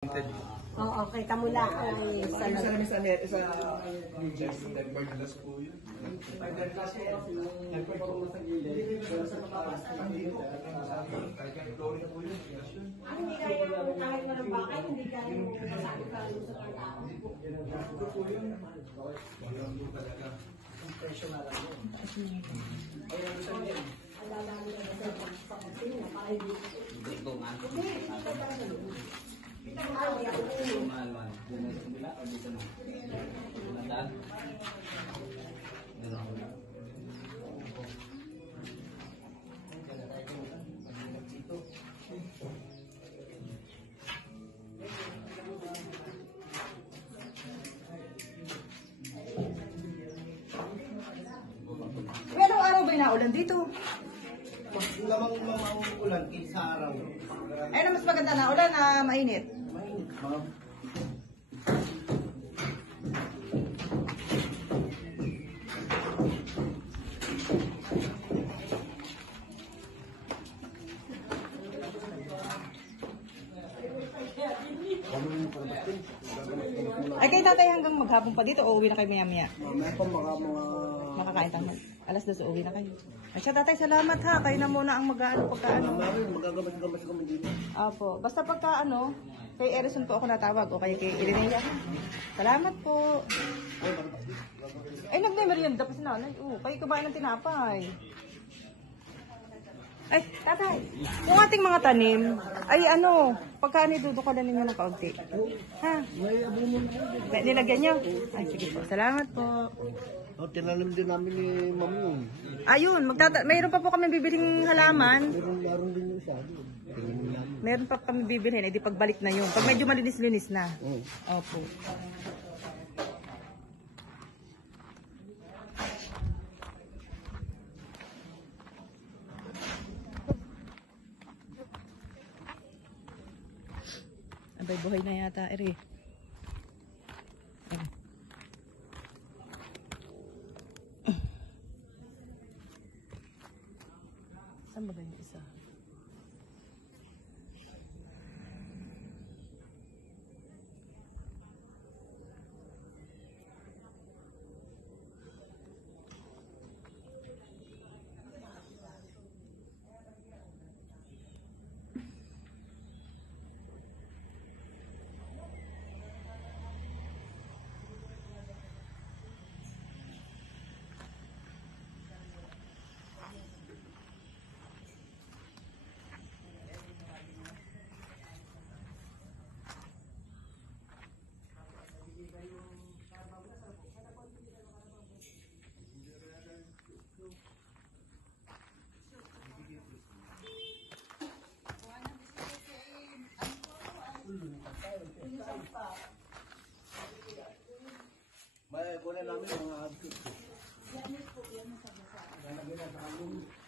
Oo, okay. Kamula ay Sa Nagbardalas po yun. Nagbardalas po sa gilid. Talagang glory po yun. hindi kaya mo kahit walang bakay, hindi kaya mo masabi ka sa pagkao. Ito po yun. Walang po talaga. Presyo na lang yun. Ayun sa niya. Alalami ka na sa pagkasin na para hindi. Ito nga. Ay, ako po. Mahal-mahal. Diyan na sa kabila o dito na? Nadaan? Meron ako na. Pero araw ba naulan dito? Mas lamang mamang ulan kaysa araw. Ay, mas maganda na ulan na mainit. Mainit, ma'am. Ay, kayo tatay hanggang maghapon pa dito o uwi na kayo maya-maya? Mamaya pa mga Makakain tayo. Alas 2 uwi na kayo. Ay, siya tatay, salamat ha. Kayo na muna ang mag-ano pagkaano. namin, magagamas-gamas kami dito. Opo. Basta pagkaano, kay Erison po ako natawag o kay Irinea. Salamat po. Ay, nagme-merienda pa si nanay. Kayo kumain ng tinapay. Ay, tatay, yung ating mga tanim, ay ano, pagkaan idudukalan ninyo ng kaunti. Ha? May abunin na. Nilagyan nyo? Ay, sige po. Salamat po. Tinanim din namin ni Ma'am yun. Ayun, mayroon pa po kami bibiling halaman. Meron din yung isa. Tinanim namin. Meron pa kami bibilhin, edi pagbalik na yun. Pag medyo malinis-linis na. Opo. Abay, buhay na yata, eri. Saan ba yung isa? May kunin namin mga adkit. Yan po, yan sa basa.